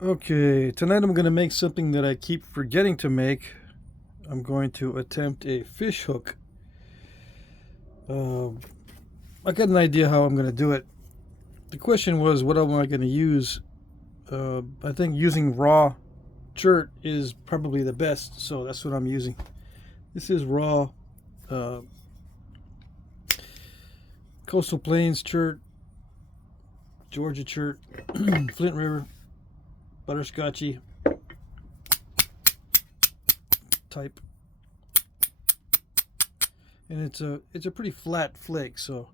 Okay, tonight I'm going to make something that I keep forgetting to make. I'm going to attempt a fish hook. Uh, I got an idea how I'm going to do it. The question was, what am I going to use? I think using raw chert is probably the best, so that's what I'm using. This is raw uh, Coastal Plains chert, Georgia chert, Flint River, butterscotchy type, and it's a pretty flat flake. So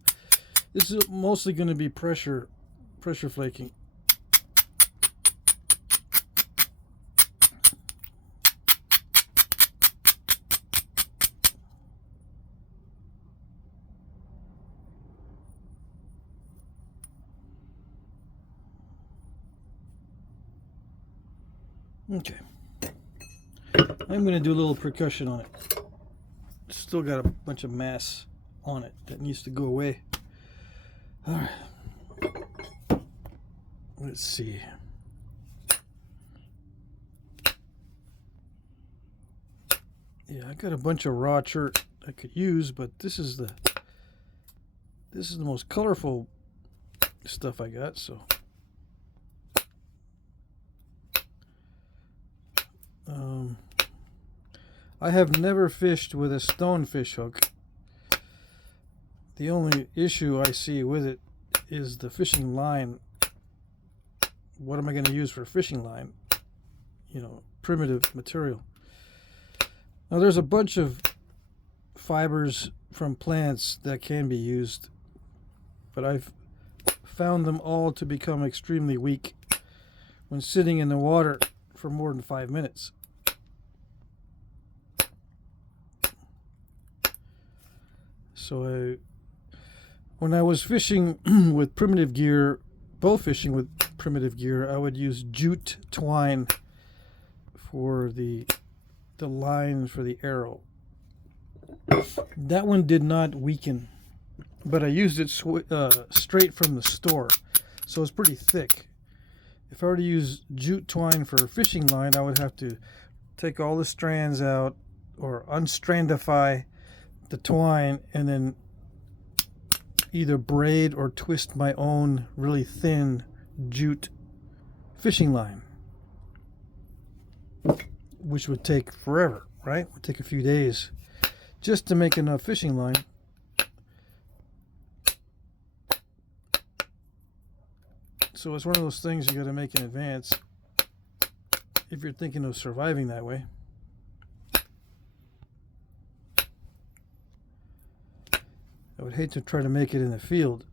this is mostly going to be pressure flaking. Okay, I'm going to do a little percussion on it. Still got a bunch of mass on it that needs to go away. All right, let's see. Yeah, I got a bunch of raw chert I could use, but this is the most colorful stuff I got. So I have never fished with a stone fish hook. The only issue I see with it is the fishing line. What am I going to use for a fishing line? You know, primitive material. Now there's a bunch of fibers from plants that can be used, but I've found them all to become extremely weak when sitting in the water for more than 5 minutes. So when I was fishing with primitive gear, bow fishing with primitive gear, I would use jute twine for the line for the arrow. That one did not weaken, but I used it straight from the store, so it's pretty thick. If I were to use jute twine for a fishing line, I would have to take all the strands out or unstrandify the twine and then either braid or twist my own really thin jute fishing line, which would take forever, right? It would take a few days just to make enough fishing line. So it's one of those things you got to make in advance if you're thinking of surviving that way. I would hate to try to make it in the field.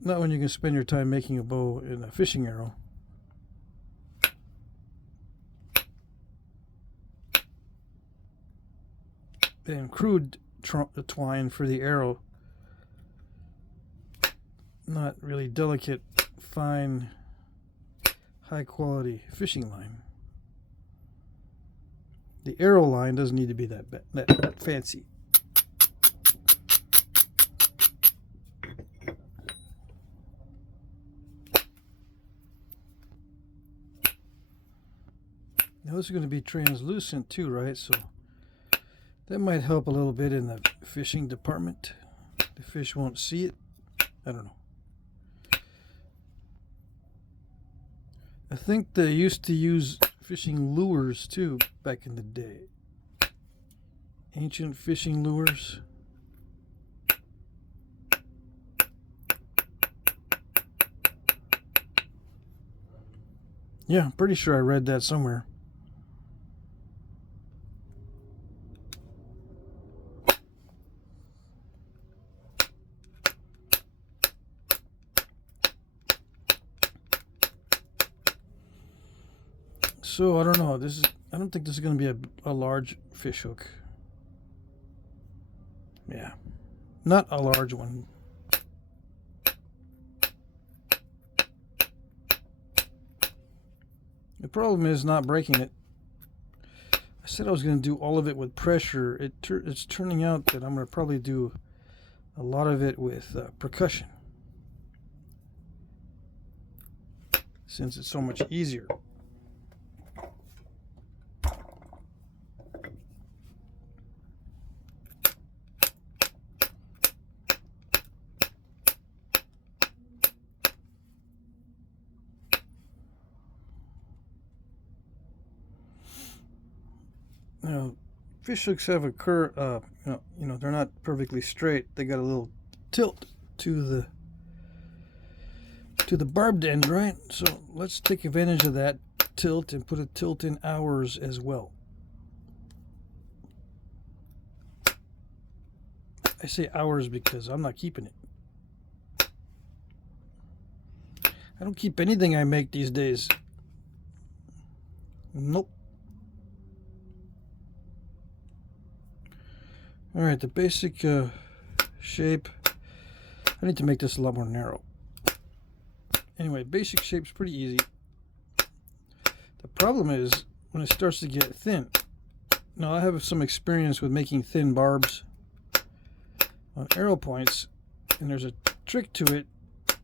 Not when you can spend your time making a bow and a fishing arrow. And crude twine for the arrow. Not really delicate, fine, high quality fishing line. The arrow line doesn't need to be that fancy. Now this is going to be translucent too, right? So that might help a little bit in the fishing department. The fish won't see it. I don't know. I think they used to use fishing lures too back in the day. Ancient fishing lures. Yeah, I'm pretty sure I read that somewhere. So I don't know. I don't think this is going to be a large fish hook. Yeah, not a large one. The problem is not breaking it. I said I was going to do all of it with pressure. It's turning out that I'm going to probably do a lot of it with percussion, since it's so much easier. Now, fish hooks have a curve. They're not perfectly straight. They got a little tilt to the barbed end, right? So let's take advantage of that tilt and put a tilt in ours as well. I say ours because I'm not keeping it. I don't keep anything I make these days. Nope. Alright, the basic shape. I need to make this a lot more narrow. Anyway, basic shape's pretty easy. The problem is when it starts to get thin. Now, I have some experience with making thin barbs on arrow points, and there's a trick to it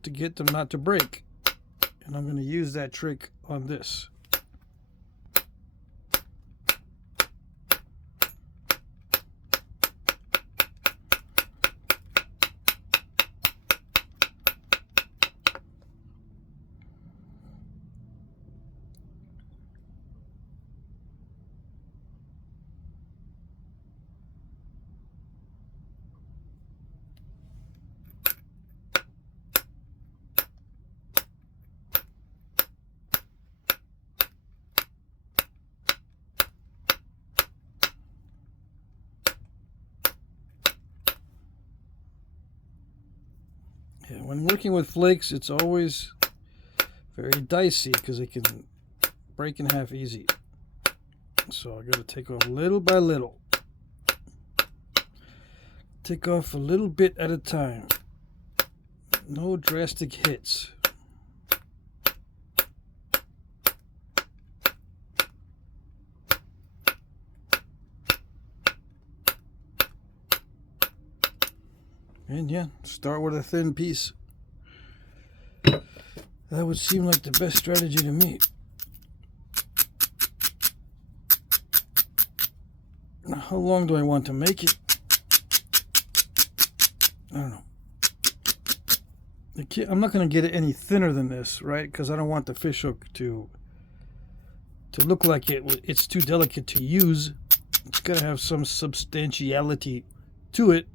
to get them not to break. And I'm going to use that trick on this. Yeah, when working with flakes, it's always very dicey because they can break in half easy. So I got to take off little by little. Take off a little bit at a time. No drastic hits. And yeah, start with a thin piece. That would seem like the best strategy to me. Now, how long do I want to make it? I don't know. I'm not going to get it any thinner than this, right? Because I don't want the fishhook to look like it's too delicate to use. It's got to have some substantiality to it,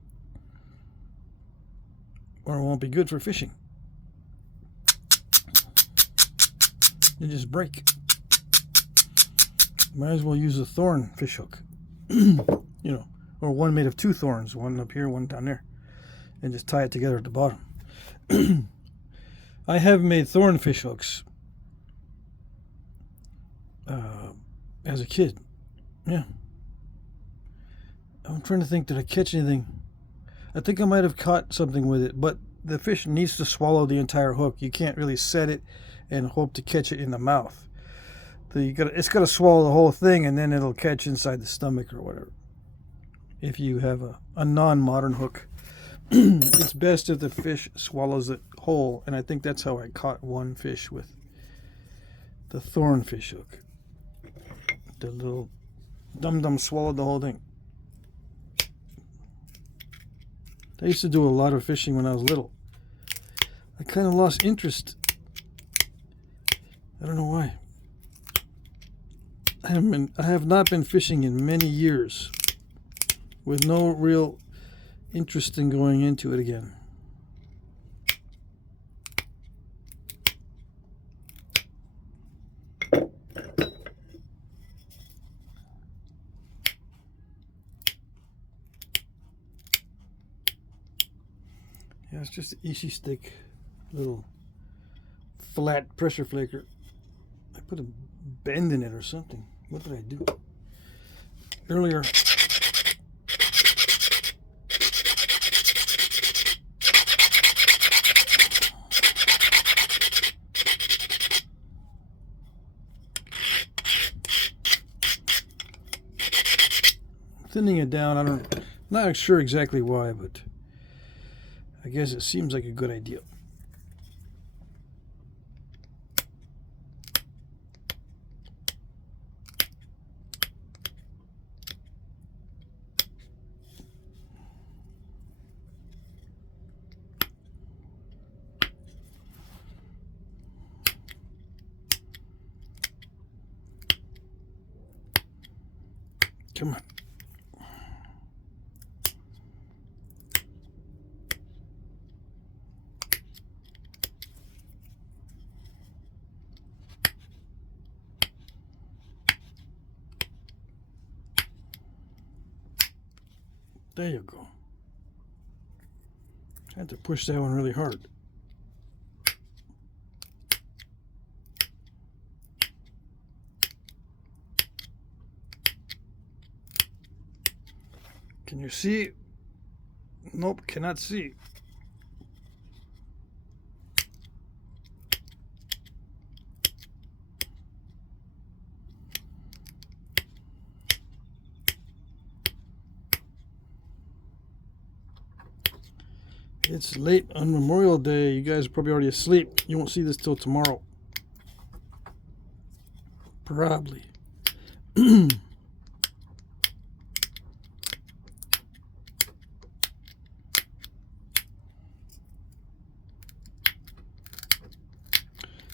or it won't be good for fishing. You just break. Might as well use a thorn fishhook. Or one made of two thorns, one up here, one down there, and just tie it together at the bottom. I have made thorn fishhooks as a kid. Yeah. I'm trying to think, did I catch anything? I think I might have caught something with it, but the fish needs to swallow the entire hook. You can't really set it and hope to catch it in the mouth. It's got to swallow the whole thing, and then it'll catch inside the stomach or whatever. If you have a non-modern hook, it's best if the fish swallows it whole, and I think that's how I caught one fish with the thorn fish hook. The little dum-dum swallowed the whole thing. I used to do a lot of fishing when I was little. I kind of lost interest. I don't know why. I have not been fishing in many years, with no real interest in going into it again. Yeah, it's just an Easy Stick little flat pressure flaker. I put a bend in it or something. What did I do? Earlier, thinning it down. Not sure exactly why, but I guess it seems like a good idea. Come on. There you go. I had to push that one really hard. Can you see? Nope, cannot see. It's late on Memorial Day. You guys are probably already asleep. You won't see this till tomorrow. Probably.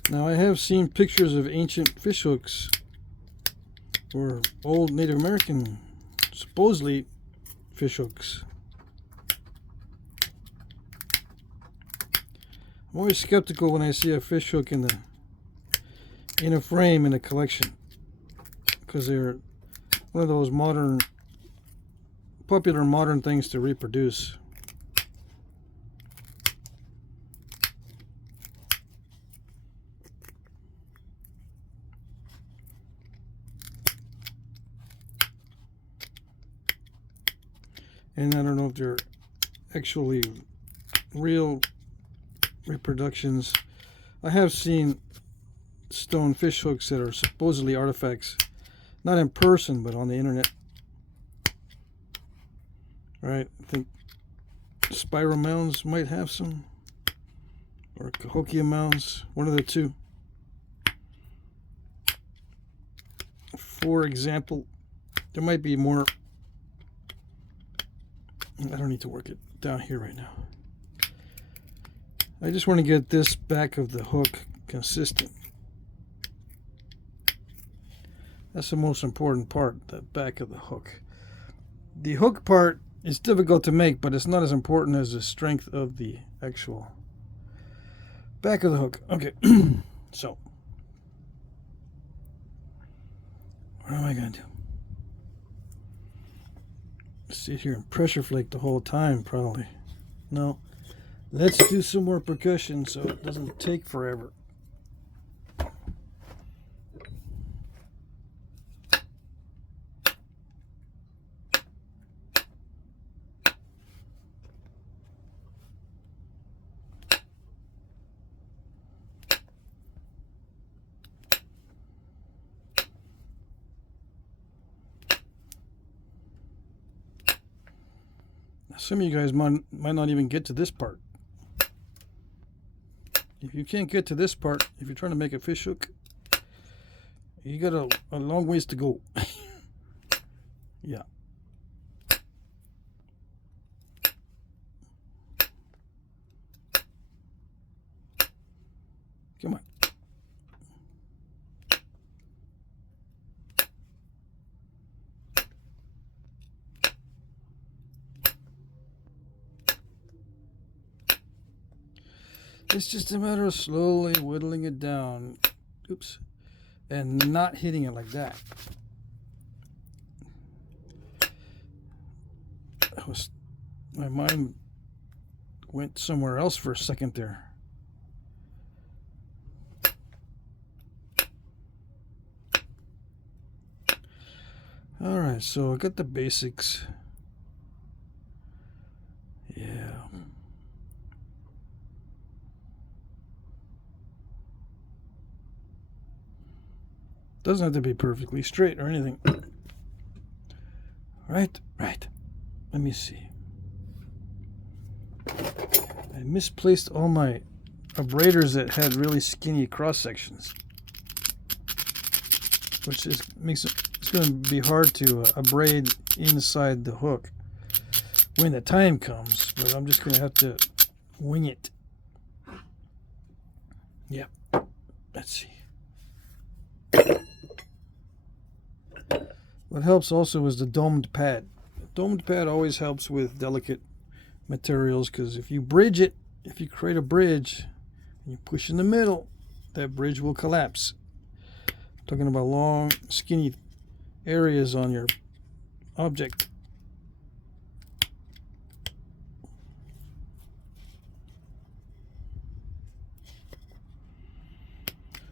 Now, I have seen pictures of ancient fishhooks or old Native American, supposedly, fishhooks. I'm always skeptical when I see a fishhook in a frame in a collection, because they're one of those popular modern things to reproduce. And I don't know if they're actually real reproductions. I have seen stone fish hooks that are supposedly artifacts, not in person, but on the internet. Right? I think Spiral Mounds might have some, or Cahokia Mounds, one of the two. For example, there might be more. I don't need to work it down here right now. I just want to get this back of the hook consistent. That's the most important part, the back of the hook. The hook part is difficult to make, but it's not as important as the strength of the actual back of the hook. Okay, so what am I going to do? Sit here and pressure flake the whole time, probably. No. Let's do some more percussion so it doesn't take forever. Some of you guys might not even get to this part. If you can't get to this part, if you're trying to make a fish hook, you got a long ways to go. Yeah. Come on. It's just a matter of slowly whittling it down. Oops. And not hitting it like that. My mind went somewhere else for a second there. Alright, so I got the basics. Yeah. Doesn't have to be perfectly straight or anything. Right? Right. Let me see. I misplaced all my abraders that had really skinny cross sections, which is it's going to be hard to abrade inside the hook when the time comes. But I'm just going to have to wing it. Yep. Let's see. What helps also is the domed pad. The domed pad always helps with delicate materials, because if you bridge it, if you create a bridge and you push in the middle, that bridge will collapse. I'm talking about long, skinny areas on your object.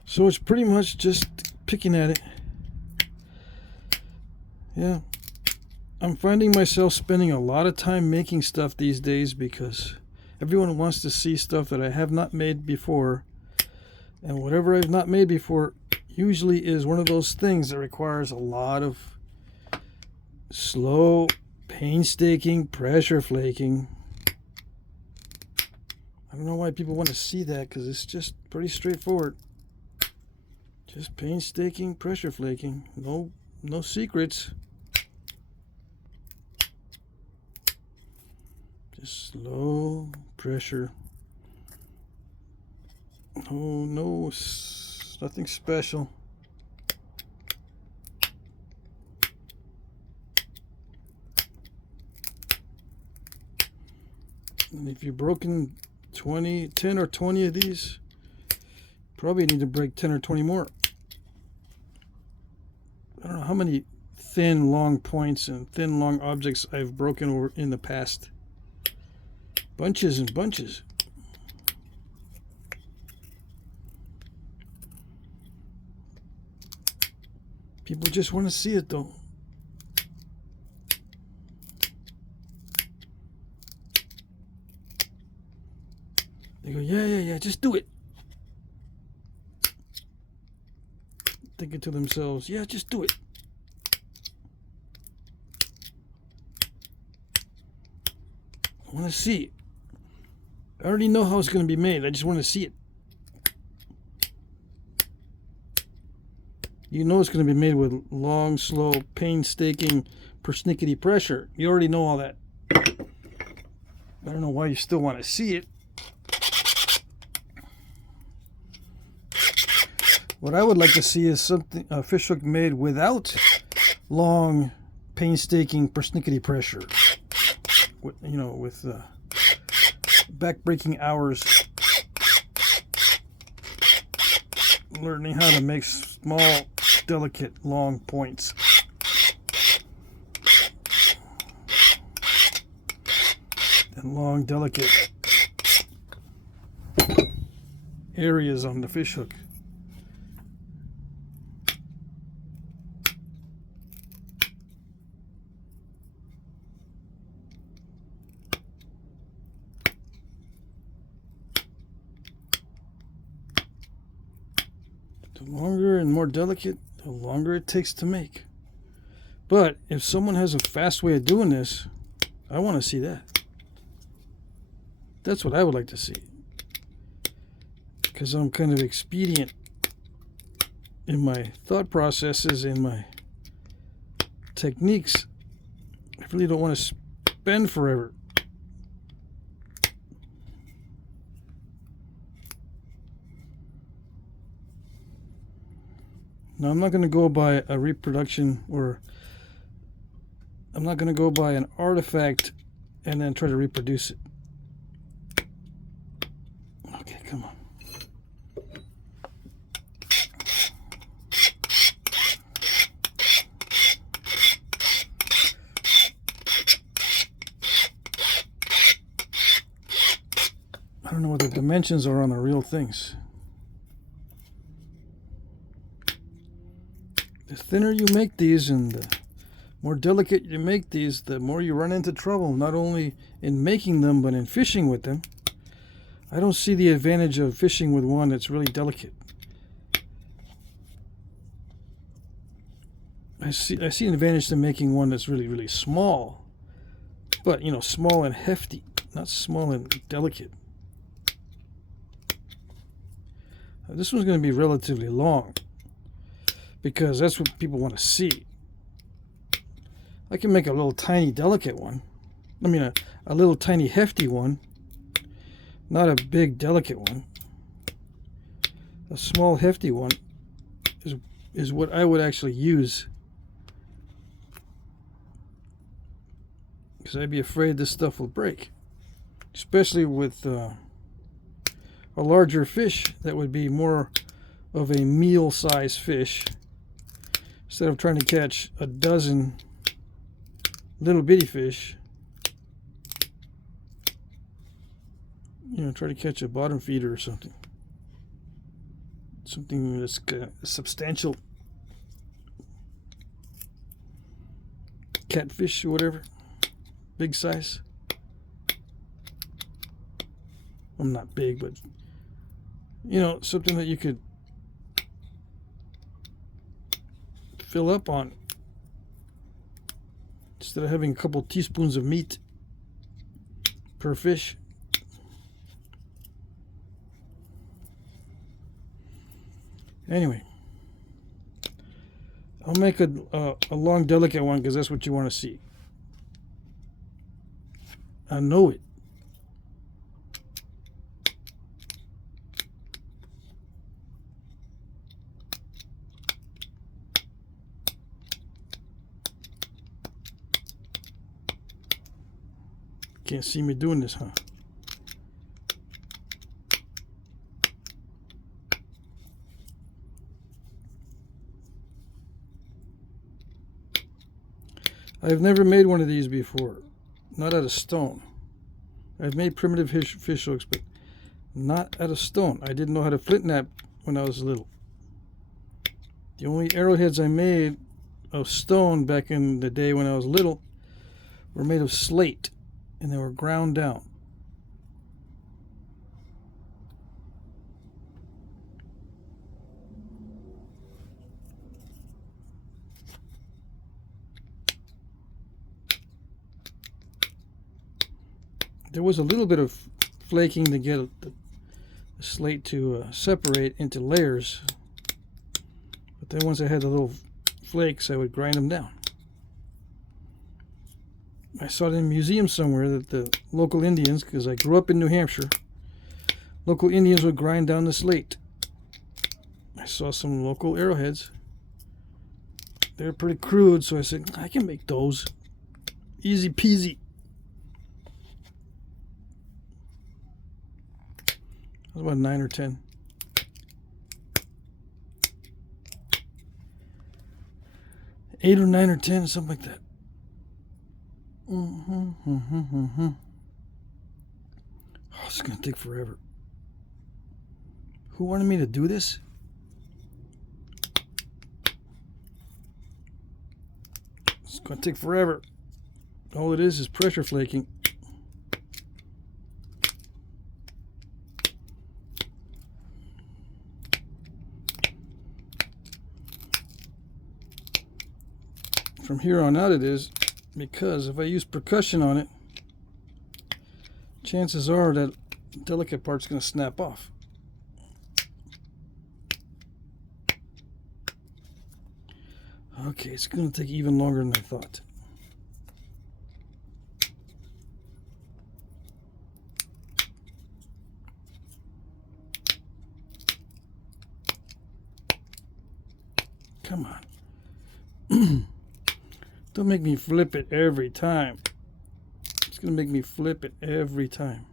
So it's pretty much just picking at it. Yeah. I'm finding myself spending a lot of time making stuff these days because everyone wants to see stuff that I have not made before. And whatever I've not made before usually is one of those things that requires a lot of slow, painstaking pressure flaking. I don't know why people want to see that, because it's just pretty straightforward. Just painstaking pressure flaking. No secrets. Just slow pressure. Oh no, nothing special. And if you've broken 10 or 20 of these, probably need to break 10 or 20 more. I don't know how many thin, long points and thin, long objects I've broken over in the past. Bunches and bunches. People just want to see it, though. They go, yeah, just do it. Thinking to themselves, yeah, just do it. I want to see it. I already know how it's going to be made. I just want to see it. You know it's going to be made with long, slow, painstaking, persnickety pressure. You already know all that. I don't know why you still want to see it. What I would like to see is something, a fishhook made without long, painstaking, persnickety pressure. With, with back-breaking hours learning how to make small, delicate, long points. And long, delicate areas on the fishhook. The longer and more delicate, the longer it takes to make. But if someone has a fast way of doing this, I want to see that. That's what I would like to see. Because I'm kind of expedient in my thought processes, in my techniques. I really don't want to spend forever. Now, I'm not going to go by a reproduction, or I'm not going to go by an artifact and then try to reproduce it. Okay, come on. I don't know what the dimensions are on the real things. The thinner you make these and the more delicate you make these, the more you run into trouble, not only in making them, but in fishing with them. I don't see the advantage of fishing with one that's really delicate. I see an advantage to making one that's really, really small. But, you know, small and hefty, not small and delicate. This one's going to be relatively long because that's what people want to see. I can make a little tiny delicate one. I mean, a little tiny hefty one, not a big delicate one. A small hefty one is what I would actually use, because I'd be afraid this stuff will break, especially with a larger fish that would be more of a meal size fish instead of trying to catch a dozen little bitty fish. You know, try to catch a bottom feeder or something. Something that's substantial. Catfish or whatever. Big size. I'm not big, but you know, something that you could fill up on instead of having a couple teaspoons of meat per fish. Anyway, I'll make a long, delicate one because that's what you want to see. I know it. Can't see me doing this, huh? I've never made one of these before. Not out of stone. I've made primitive fish hooks, but not out of stone. I didn't know how to flint knap when I was little. The only arrowheads I made of stone back in the day when I was little were made of slate, and they were ground down. There was a little bit of flaking to get the slate to separate into layers, but then once I had the little flakes, I would grind them down. I saw it in a museum somewhere that the local Indians, because I grew up in New Hampshire, local Indians would grind down the slate. I saw some local arrowheads. They're pretty crude, so I said, I can make those. Easy peasy. That was about 9 or 10. Eight or 9 or 10, something like that. Oh, it's going to take forever. Who wanted me to do this? It's going to take forever. All it is pressure flaking. From here on out it is, because if I use percussion on it, chances are that delicate part's going to snap off. Okay, it's going to take even longer than I thought. Come on. Don't make me flip it every time. It's going to make me flip it every time.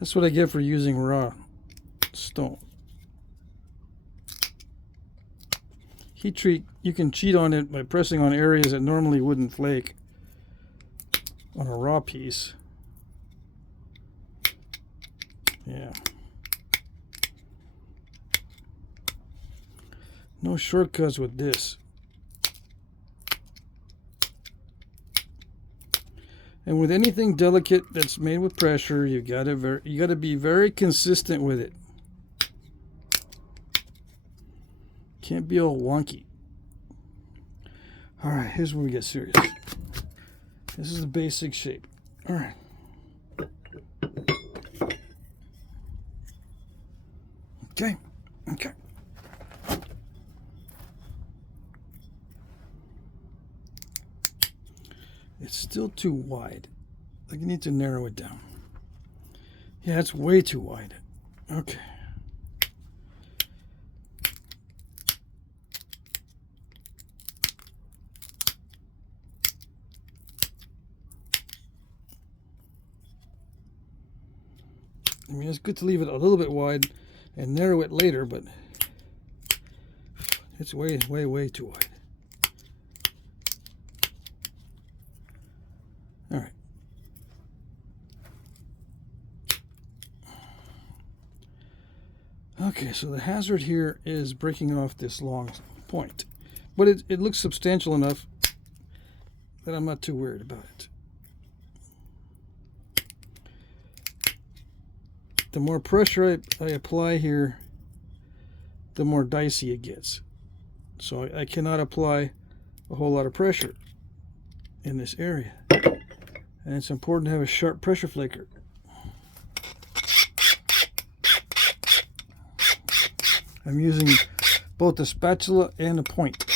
That's what I get for using raw stone. Heat treat, you can cheat on it by pressing on areas that normally wouldn't flake on a raw piece. Yeah. No shortcuts with this. And with anything delicate that's made with pressure, you gotta be very consistent with it. Can't be all wonky. All right, here's where we get serious. This is the basic shape. All right. Okay. Okay. It's still too wide. I need to narrow it down. Yeah, it's way too wide. Okay. I mean, it's good to leave it a little bit wide and narrow it later, but it's way, way, way too wide. All right. Okay, so the hazard here is breaking off this long point, but it looks substantial enough that I'm not too worried about it. The more pressure I apply here, the more dicey it gets. So I cannot apply a whole lot of pressure in this area. And it's important to have a sharp pressure flaker. I'm using both the spatula and a point.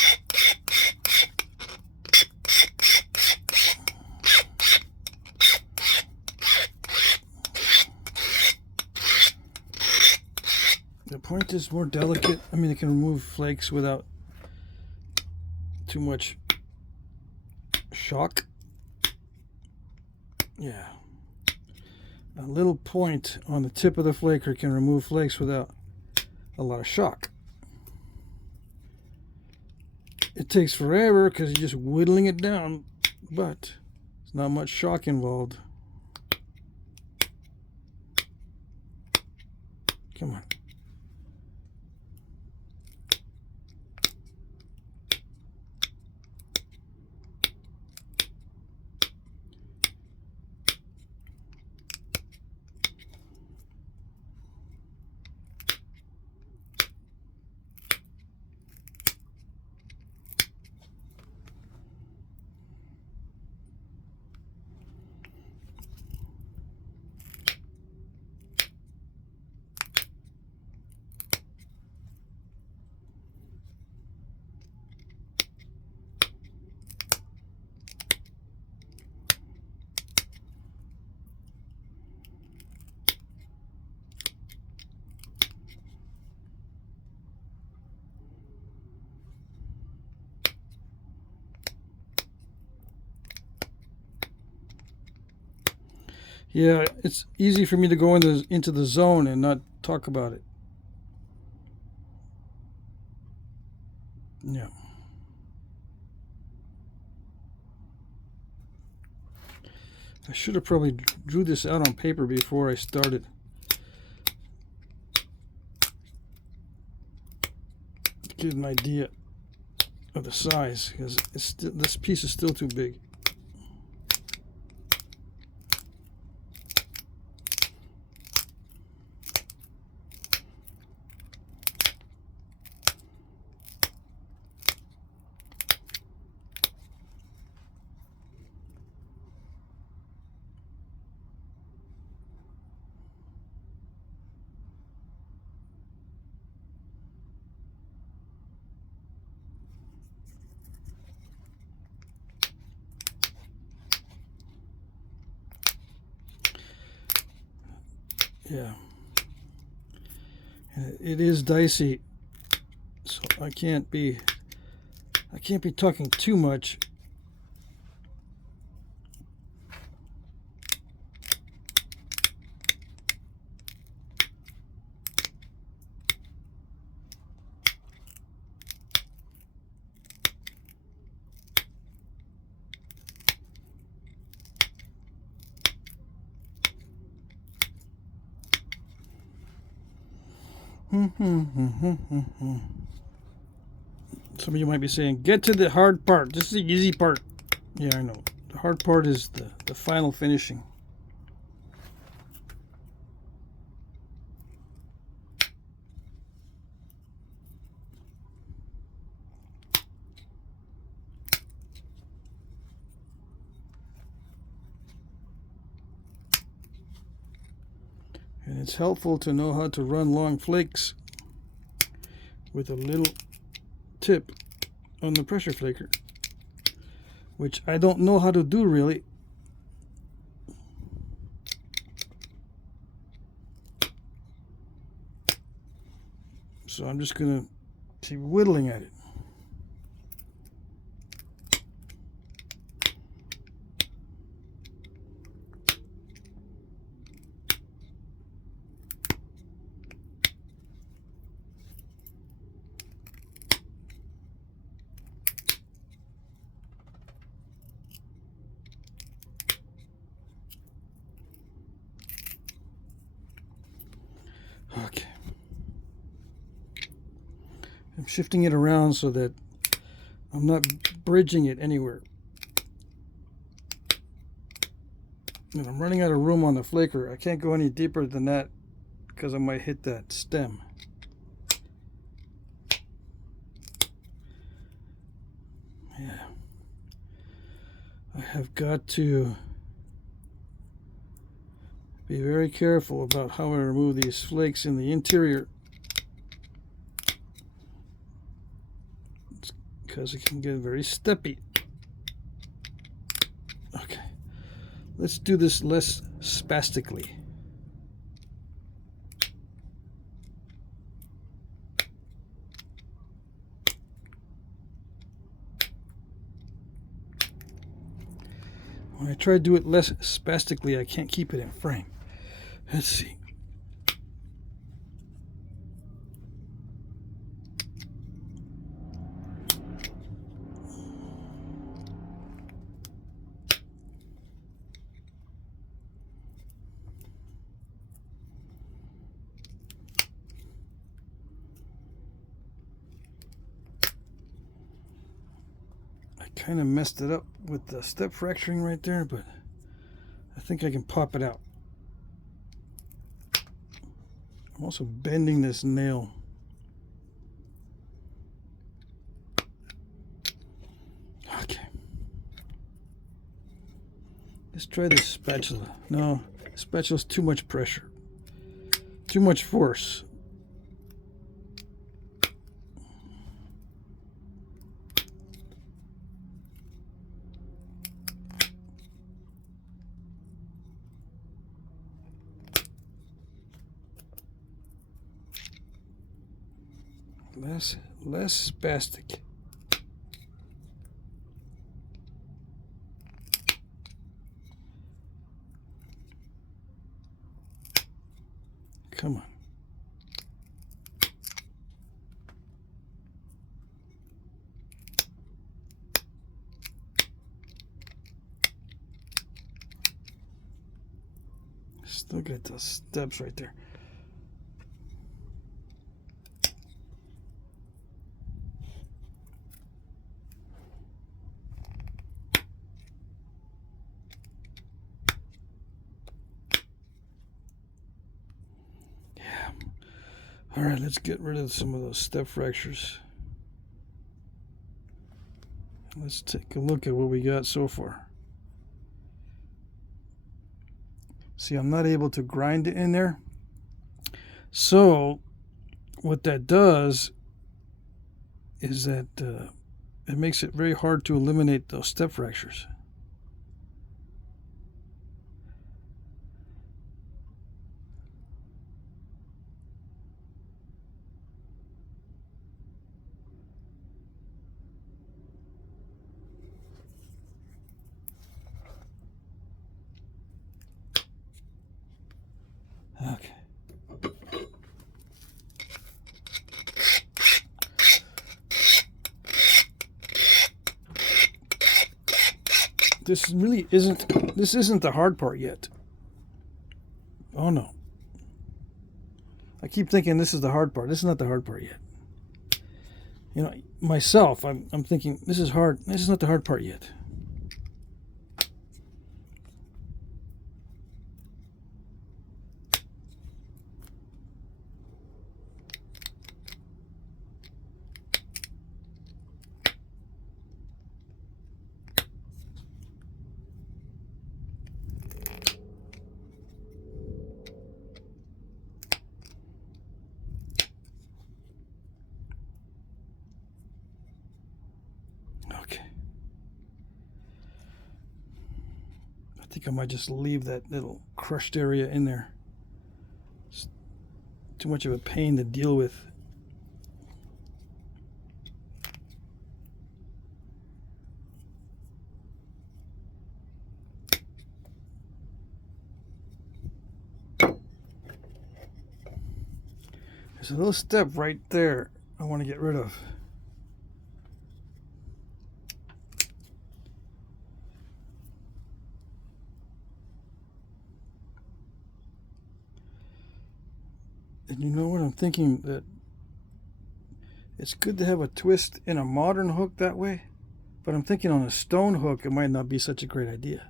The point is more delicate. I mean, it can remove flakes without too much shock. Yeah. A little point on the tip of the flaker can remove flakes without a lot of shock. It takes forever because you're just whittling it down, but there's not much shock involved. Come on. Yeah, it's easy for me to go into the zone and not talk about it. Yeah. I should have probably drew this out on paper before I started. To get an idea of the size, because this piece is still too big. Yeah, it is dicey, so I can't be talking too much. Some of you might be saying, get to the hard part. This is the easy part. Yeah, I know. The hard part is the final finishing. And it's helpful to know how to run long flakes with a little tip on the pressure flaker, which I don't know how to do really. So I'm just going to keep whittling at it. Okay. I'm shifting it around so that I'm not bridging it anywhere. And I'm running out of room on the flaker. I can't go any deeper than that because I might hit that stem. Yeah. I have got to be very careful about how I remove these flakes in the interior, because it can get very steppy. Okay, let's do this less spastically. When I try to do it less spastically, I can't keep it in frame. Let's see. I kind of messed it up with the step fracturing right there, but I think I can pop it out. I'm also bending this nail. Okay. Let's try this spatula. No, spatula's too much pressure. Too much force. Less spastic. Come on. Still got those steps right there. All right, let's get rid of some of those step fractures. Let's take a look at what we got so far. See, I'm not able to grind it in there. So what that does is that it makes it very hard to eliminate those step fractures. Okay. This isn't the hard part yet. Oh no. I keep thinking this is the hard part. This is not the hard part yet. You know, myself, I'm thinking this is hard. This is not the hard part yet. think I might just leave that little crushed area in there. It's too much of a pain to deal with. There's a little step right there I want to get rid of. And you know what, I'm thinking that it's good to have a twist in a modern hook that way, but I'm thinking on a stone hook it might not be such a great idea.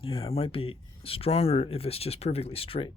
Yeah, it might be stronger if it's just perfectly straight.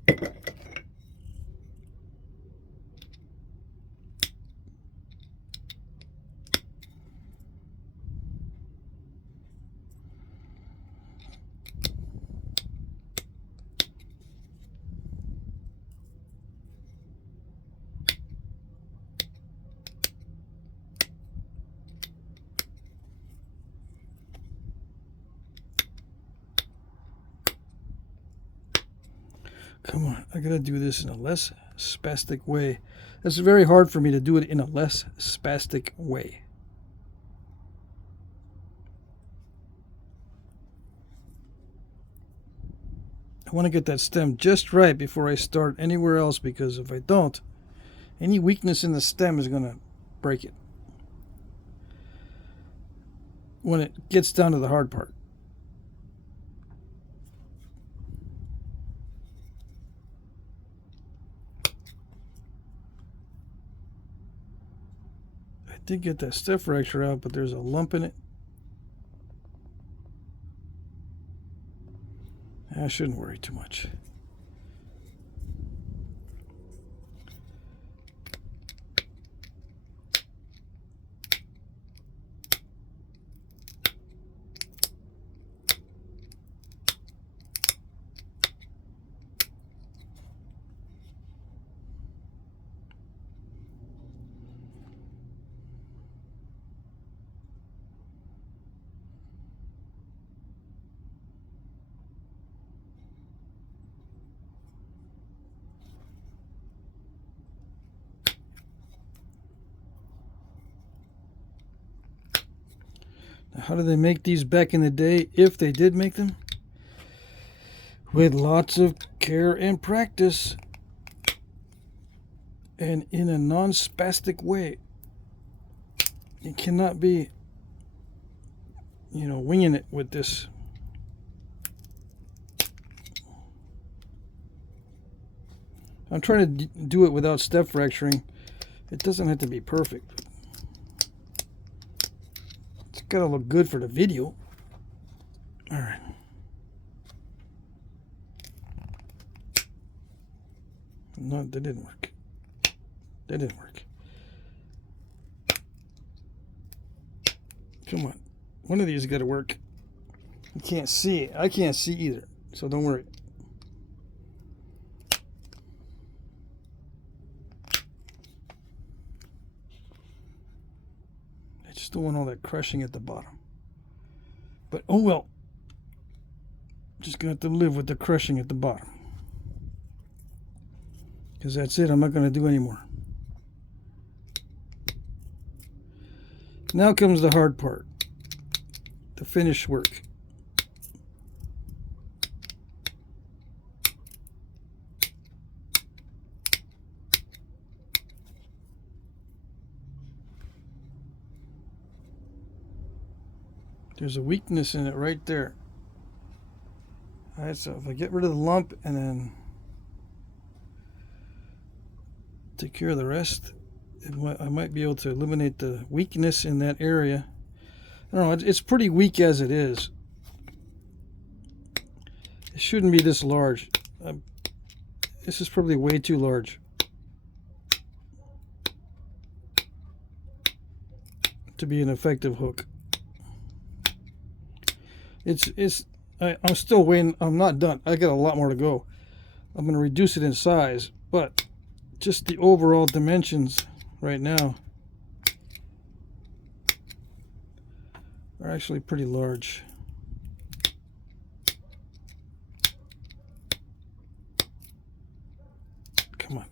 Come on, I gotta do this in a less spastic way. It's very hard for me to do it in a less spastic way. I want to get that stem just right before I start anywhere else, because if I don't, any weakness in the stem is gonna break it when it gets down to the hard part. I did get that step fracture out, but there's a lump in it. I shouldn't worry too much. How did they make these back in the day, if they did make them? With lots of care and practice, and in a non-spastic way. You cannot be, winging it with this. I'm trying to do it without step fracturing. It doesn't have to be perfect. It's gotta look good for the video. All right. No, that didn't work. That didn't work. Come on. One of these got to work. You can't see it. I can't see either, so don't worry. I just don't want all that crushing at the bottom. But oh well. Just gonna have to live with the crushing at the bottom. Because that's it. I'm not gonna do any more. Now comes the hard part. The finish work. There's a weakness in it right there. Alright, so if I get rid of the lump and then take care of the rest, I might be able to eliminate the weakness in that area. I don't know, it's pretty weak as it is. It shouldn't be this large. This is probably way too large to be an effective hook. I'm still waiting. I'm not done. I got a lot more to go. I'm going to reduce it in size, but just the overall dimensions right now are actually pretty large. Come on.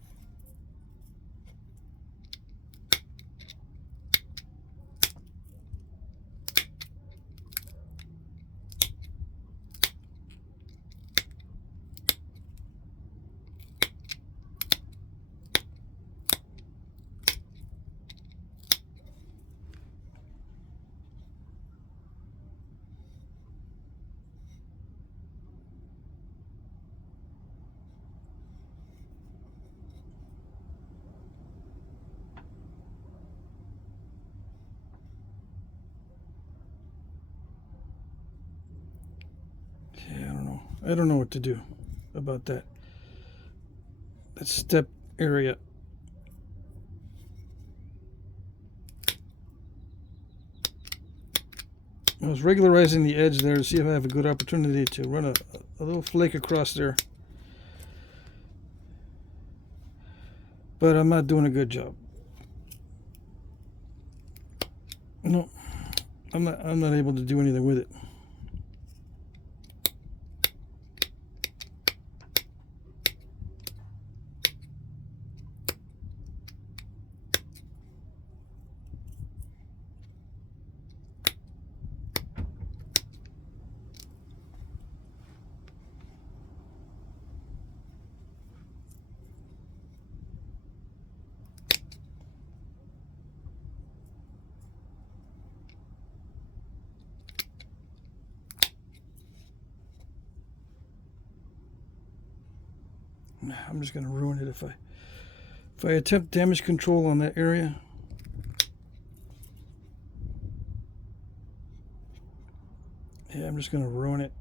I don't know what to do about that step area. I was regularizing the edge there to see if I have a good opportunity to run a little flake across there. But I'm not doing a good job. No, I'm not able to do anything with it. I'm just going to ruin it if I attempt damage control on that area. Yeah, I'm just going to ruin it.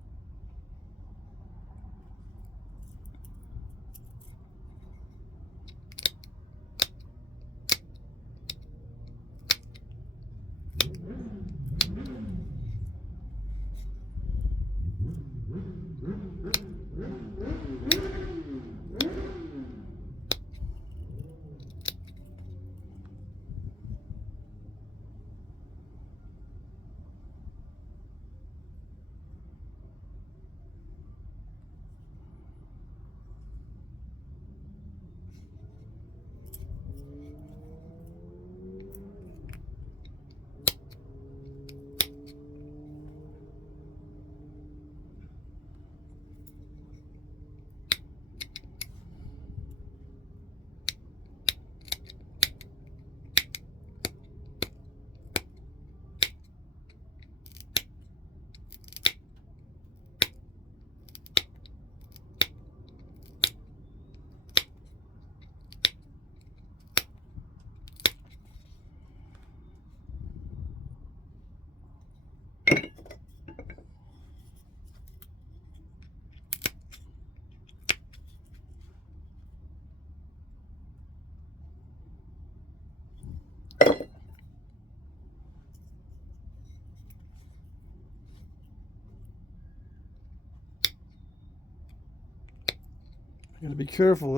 Got to be careful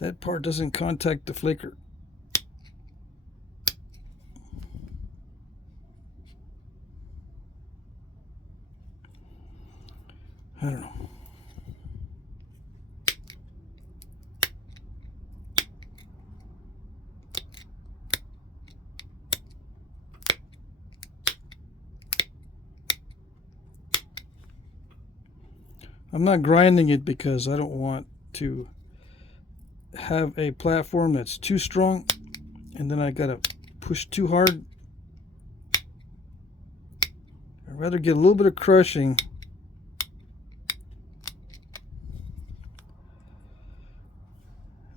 that part doesn't contact the flaker. I don't know. I'm not grinding it because I don't want to have a platform that's too strong and then I gotta push too hard. I'd rather get a little bit of crushing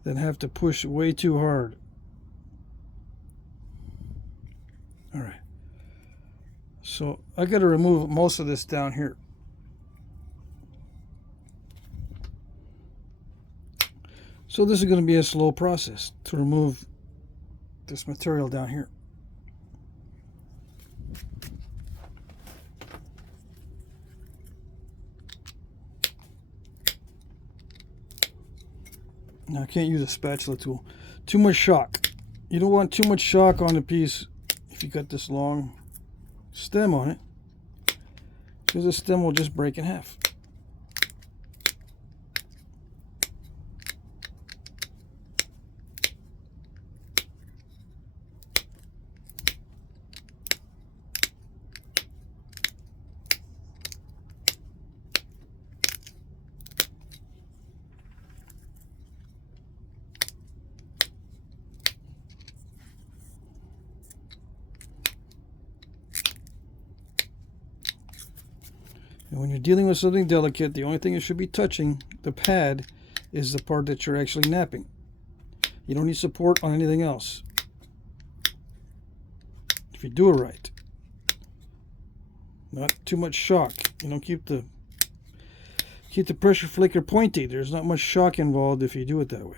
than have to push way too hard. All right. So I got to remove most of this down here. So this is going to be a slow process to remove this material down here. Now I can't use a spatula tool. Too much shock. You don't want too much shock on the piece if you got this long stem on it, because the stem will just break in half. And when you're dealing with something delicate, the only thing you should be touching, the pad, is the part that you're actually knapping. You don't need support on anything else. If you do it right. Not too much shock. You know, keep the pressure flaker pointy. There's not much shock involved if you do it that way.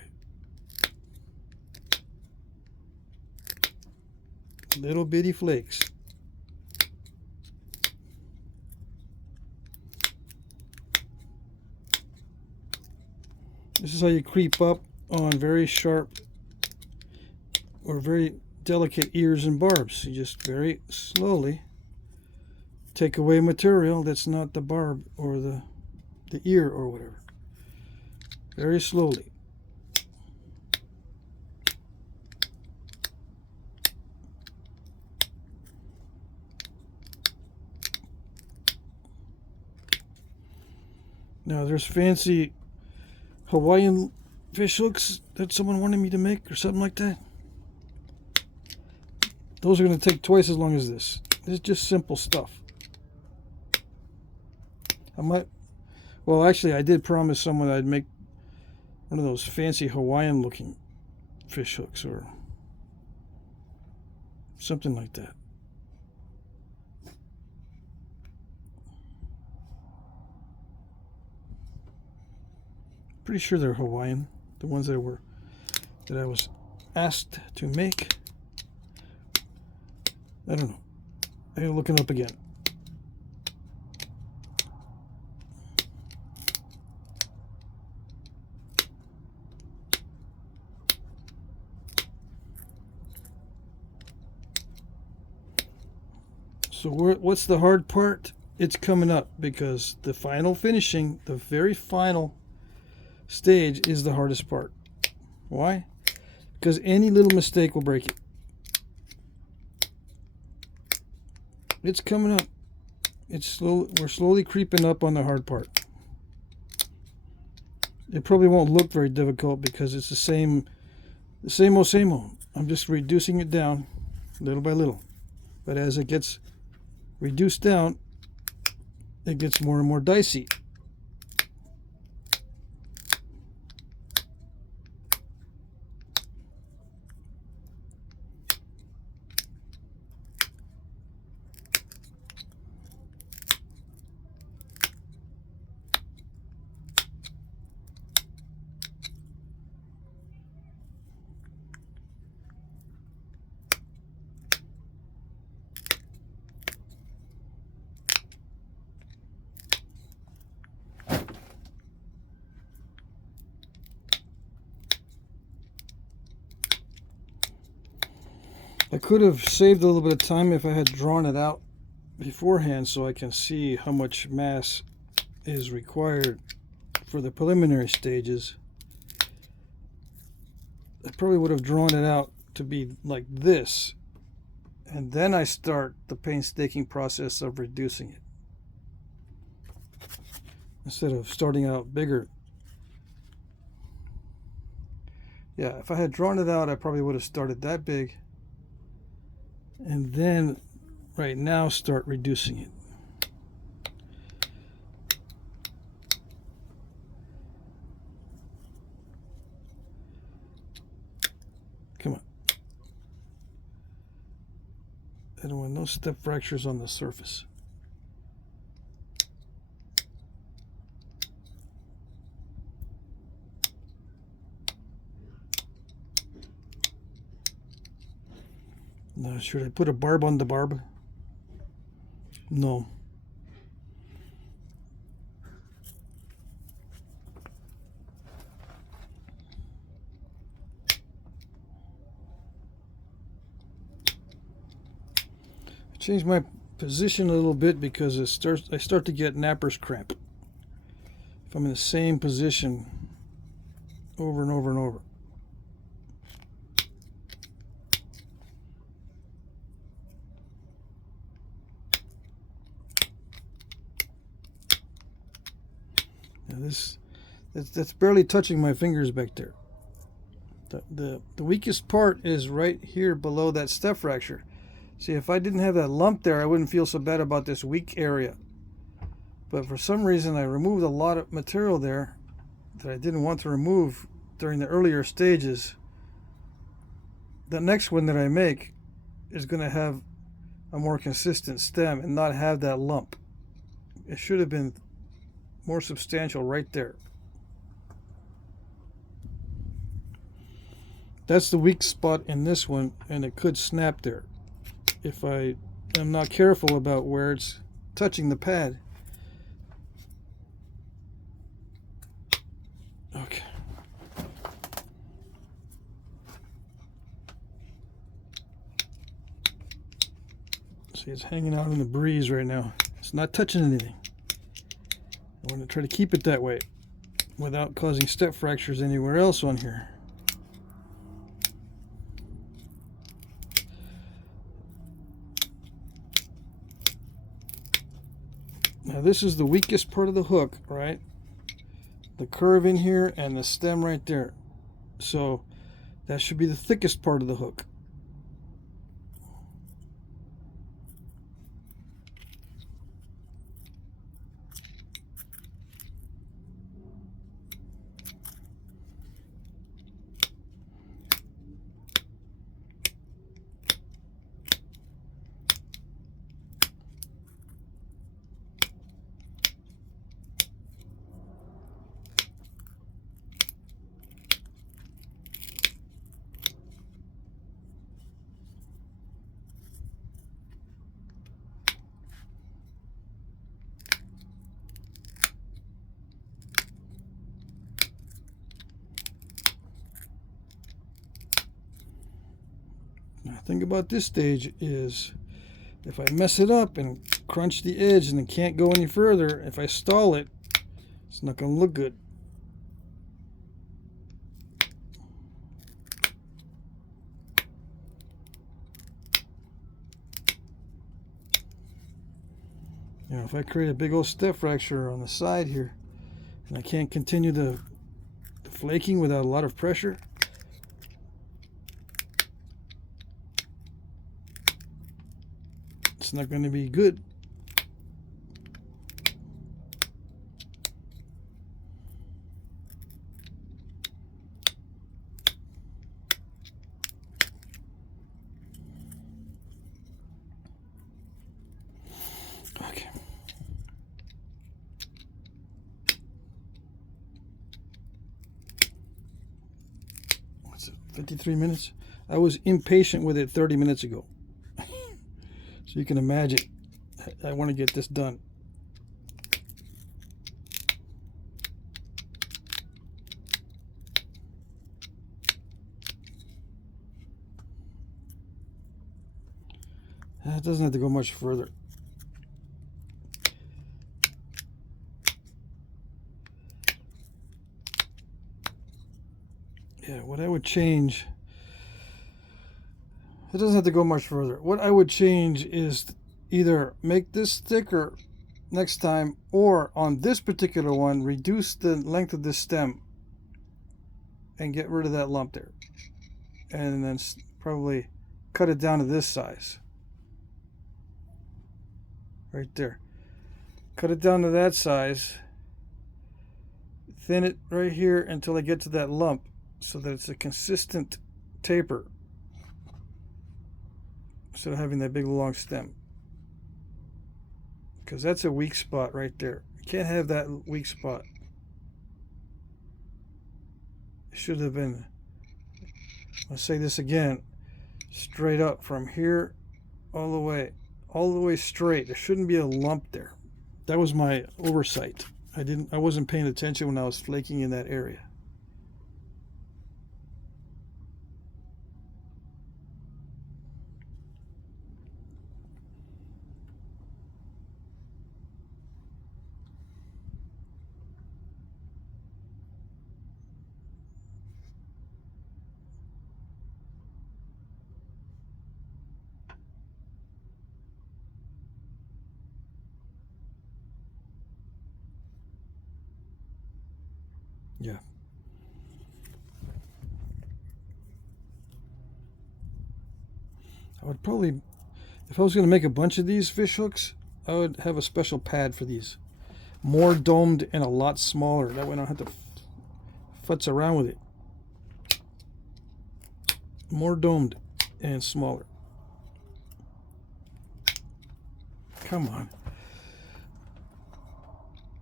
Little bitty flakes. This is how you creep up on very sharp or very delicate ears and barbs. You just very slowly take away material that's not the barb or the ear or whatever. Very slowly. Now there's fancy Hawaiian fish hooks that someone wanted me to make or something like that. Those are going to take twice as long as this. This is just simple stuff. Well, actually, I did promise someone I'd make one of those fancy Hawaiian looking fish hooks or something like that. Pretty sure they're Hawaiian, the ones that I was asked to make. I don't know. I gotta look it up again. So what's the hard part? It's coming up, because the final finishing, the very final stage, is the hardest part. Why? Because any little mistake will break it. It's coming up. We're slowly creeping up on the hard part. It probably won't look very difficult because it's the same old. I'm just reducing it down little by little. But as it gets reduced down, it gets more and more dicey. I could have saved a little bit of time if I had drawn it out beforehand so I can see how much mass is required for the preliminary stages. I probably would have drawn it out to be like this, and then I start the painstaking process of reducing it instead of starting out bigger. Yeah, if I had drawn it out, I probably would have started that big and then right now start reducing it. Come on. I don't want no step fractures on the surface. Now, should I put a barb on the barb? No. I changed my position a little bit because I start to get napper's cramp if I'm in the same position over and over and over. Now that's barely touching my fingers back there. The weakest part is right here below that step fracture. See, if I didn't have that lump there, I wouldn't feel so bad about this weak area. But for some reason, I removed a lot of material there that I didn't want to remove during the earlier stages. The next one that I make is going to have a more consistent stem and not have that lump. It should have been more substantial right there. That's the weak spot in this one, and it could snap there if I am not careful about where it's touching the pad. Okay. See, it's hanging out in the breeze right now. It's not touching anything. I want to try to keep it that way without causing step fractures anywhere else on here. Now this is the weakest part of the hook, right? The curve in here and the stem right there. So that should be the thickest part of the hook. The thing about this stage is if I mess it up and crunch the edge and it can't go any further, if I stall it, it's not going to look good. You know, if I create a big old step fracture on the side here and I can't continue the flaking without a lot of pressure, it's not going to be good. Okay. What's it, 53 minutes? I was impatient with it 30 minutes ago. So you can imagine, I want to get this done. It doesn't have to go much further. Yeah, what I would change, it doesn't have to go much further. What I would change is either make this thicker next time, or on this particular one, reduce the length of this stem and get rid of that lump there. And then probably cut it down to this size. Right there. Cut it down to that size. Thin it right here until I get to that lump so that it's a consistent taper, instead of having that big long stem, because that's a weak spot right there. You can't have that weak spot. It should have been, I'll say this again, straight up from here all the way straight. There shouldn't be a lump there. That was my oversight. I wasn't paying attention when I was flaking in that area. Yeah. I would probably, if I was going to make a bunch of these fish hooks, I would have a special pad for these. More domed and a lot smaller. That way I don't have to futz around with it. More domed and smaller. Come on.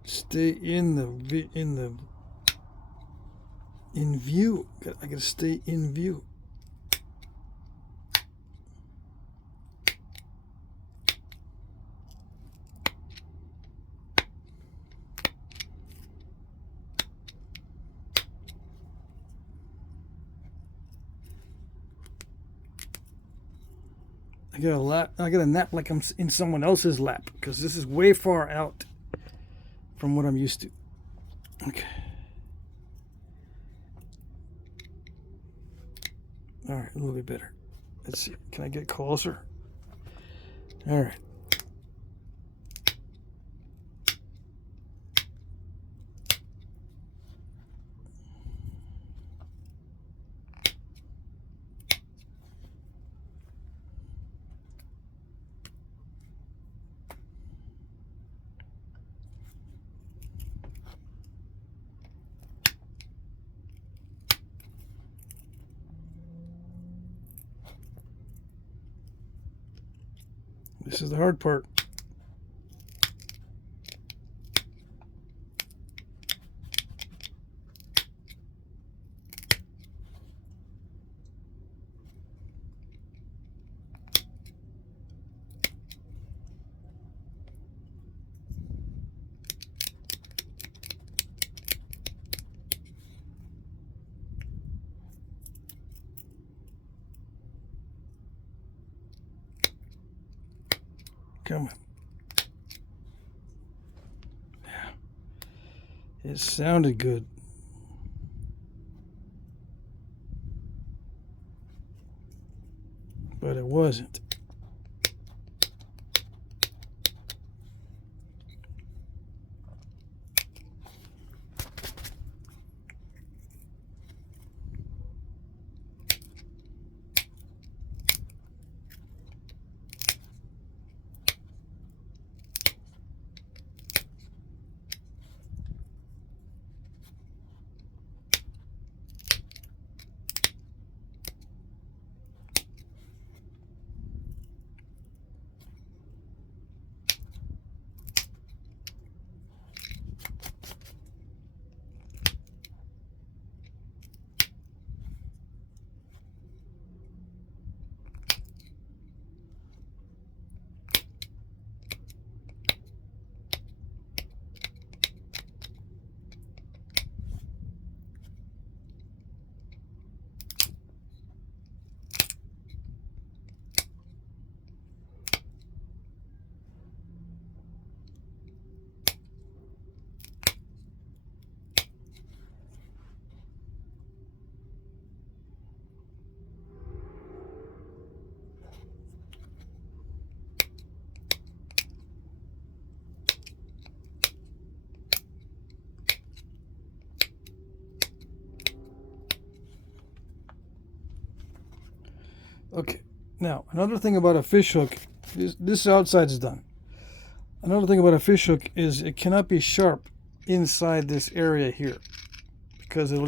Stay in view. I gotta stay in view. I gotta nap like I'm in someone else's lap because this is way far out from what I'm used to. Okay. All right, a little bit better. Let's see. Can I get closer? All right. This is the hard part. Come on. Yeah. It sounded good. But it wasn't. Okay, now another thing about a fish hook, this outside's done. Another thing about a fish hook is it cannot be sharp inside this area here because it'll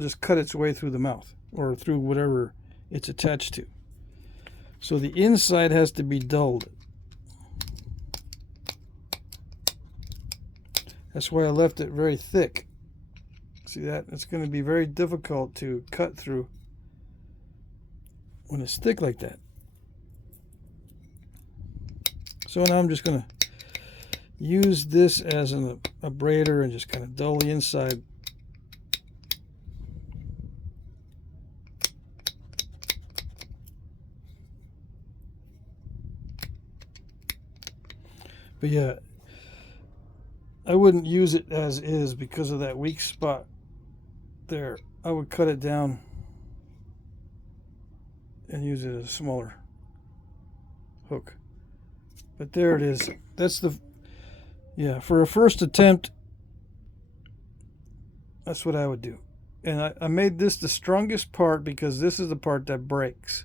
just cut its way through the mouth or through whatever it's attached to. So the inside has to be dulled. That's why I left it very thick. See that? It's going to be very difficult to cut through when it's thick like that. So now I'm just going to use this as an abrader and just kind of dull the inside. But yeah, I wouldn't use it as is because of that weak spot there. I would cut it down and use it as a smaller hook. But there it is. That's the, yeah, for a first attempt, That's what I would do. And I made this the strongest part because this is the part that breaks.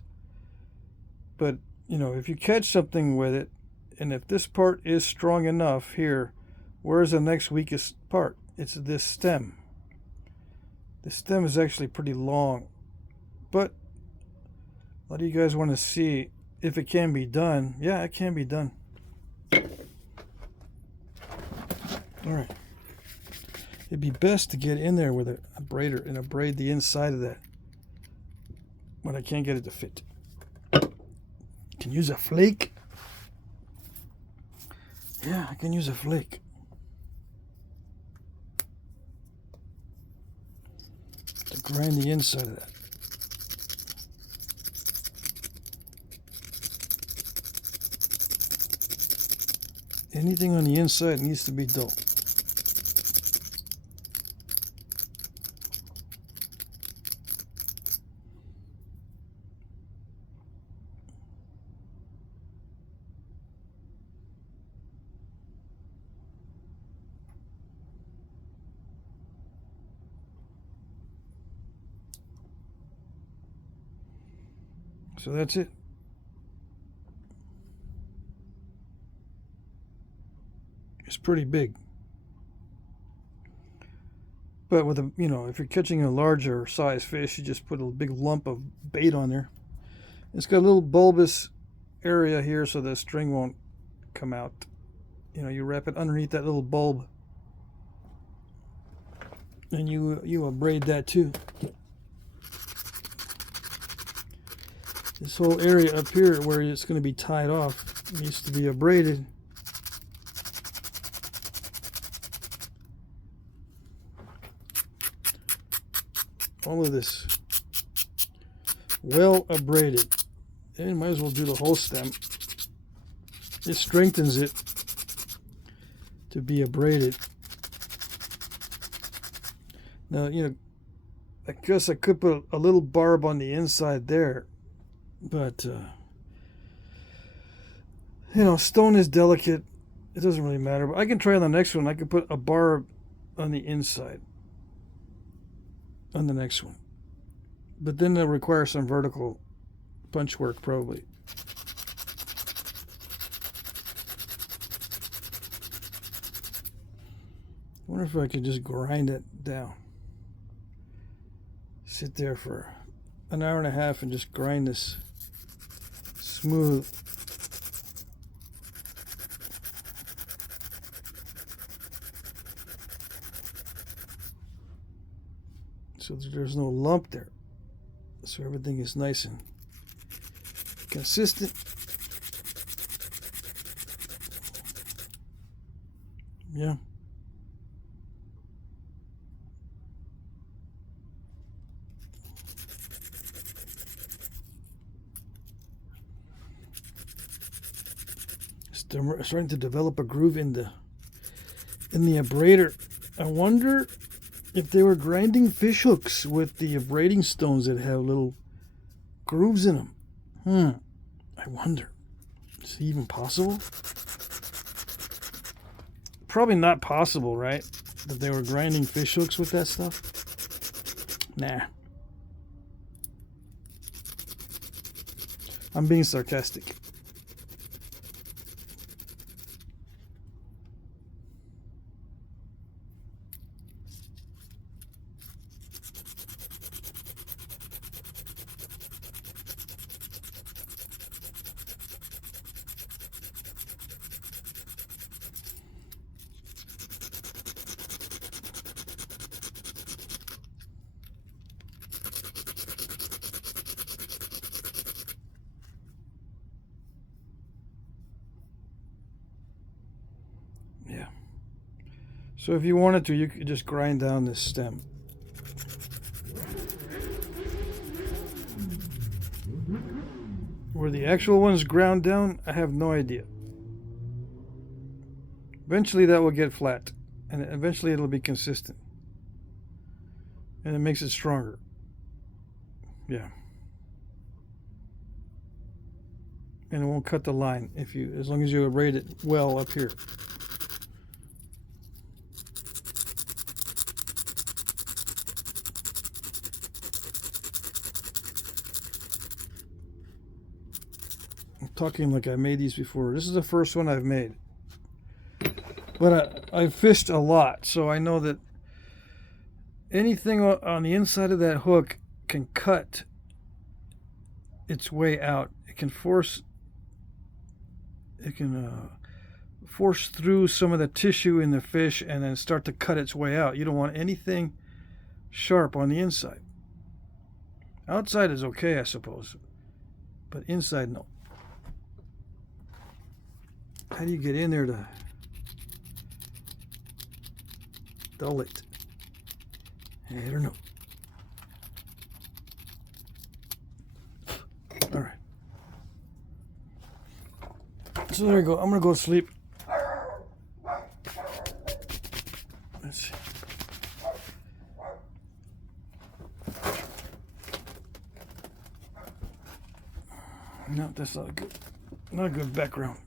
But, you know, if you catch something with it, and if this part is strong enough here, where's the next weakest part? It's this stem. The stem is actually pretty long. But a lot of you guys want to see if it can be done. Yeah, it can be done. Alright. It'd be best to get in there with a braider and abrade the inside of that. But I can't get it to fit. Can use a flake. Yeah, I can use a flake. To grind the inside of that. Anything on the inside needs to be dull. So that's it. It's pretty big. But with a, you know, if you're catching a larger size fish, you just put a big lump of bait on there. It's got a little bulbous area here so the string won't come out. You know, you wrap it underneath that little bulb. And you abrade that too. This whole area up here where it's going to be tied off needs to be abraded. All of this well abraded. And might as well do the whole stem. It strengthens it to be abraded. Now, you know, I guess I could put a little barb on the inside there. But, you know, stone is delicate. It doesn't really matter. But I can try on the next one. I could put a barb on the inside. On the next one. But then it'll require some vertical punch work, probably. I wonder if I could just grind it down. Sit there for an hour and a half and just grind this smooth. So there's no lump there. So everything is nice and consistent. Yeah. Starting to develop a groove in the abrader. I wonder if they were grinding fish hooks with the abrading stones that have little grooves in them. I wonder. Is it even possible? Probably not possible, right? That they were grinding fish hooks with that stuff? Nah. I'm being sarcastic. Yeah. So if you wanted to, you could just grind down this stem. Where the actual one's ground down, I have no idea. Eventually that will get flat. And eventually it'll be consistent. And it makes it stronger. Yeah. And it won't cut the line as long as you abrade it well up here. talking like I made these before. This is the first one I've made. But I've fished a lot, so I know that anything on the inside of that hook can cut its way out. It can force through some of the tissue in the fish and then start to cut its way out. You don't want anything sharp on the inside. Outside is okay, I suppose, but inside, no. How do you get in there to dull it? I don't know. All right. So there you go. I'm going to go to sleep. Let's see. No, that's not a good background.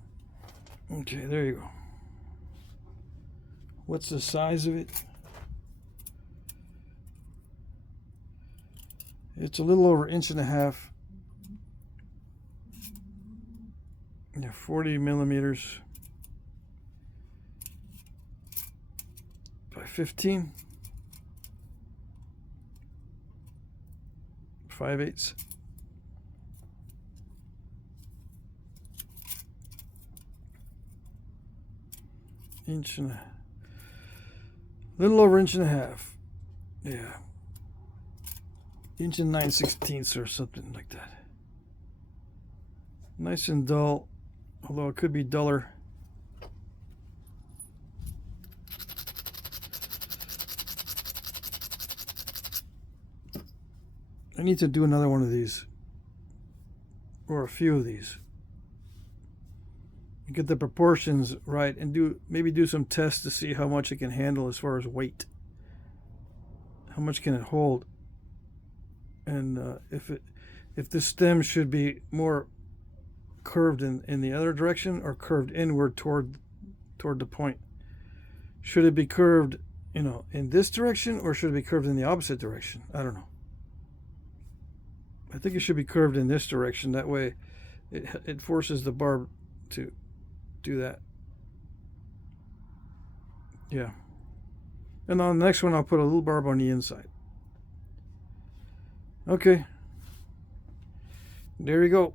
Okay, there you go. What's the size of it? It's a little over 1.5 inches. Yeah, 40 millimeters by 15. 5/8. Inch and a little over 1.5 inches. Yeah. 1 9/16 inches or something like that. Nice and dull, although it could be duller. I need to do another one of these, or a few of these. Get the proportions right and maybe do some tests to see how much it can handle as far as weight. How much can it hold? And if the stem should be more curved in the other direction or curved inward toward the point. Should it be curved, in this direction, or should it be curved in the opposite direction? I don't know. I think it should be curved in this direction. That way it forces the barb to do that. Yeah. And on the next one, I'll put a little barb on the inside. Okay. There you go.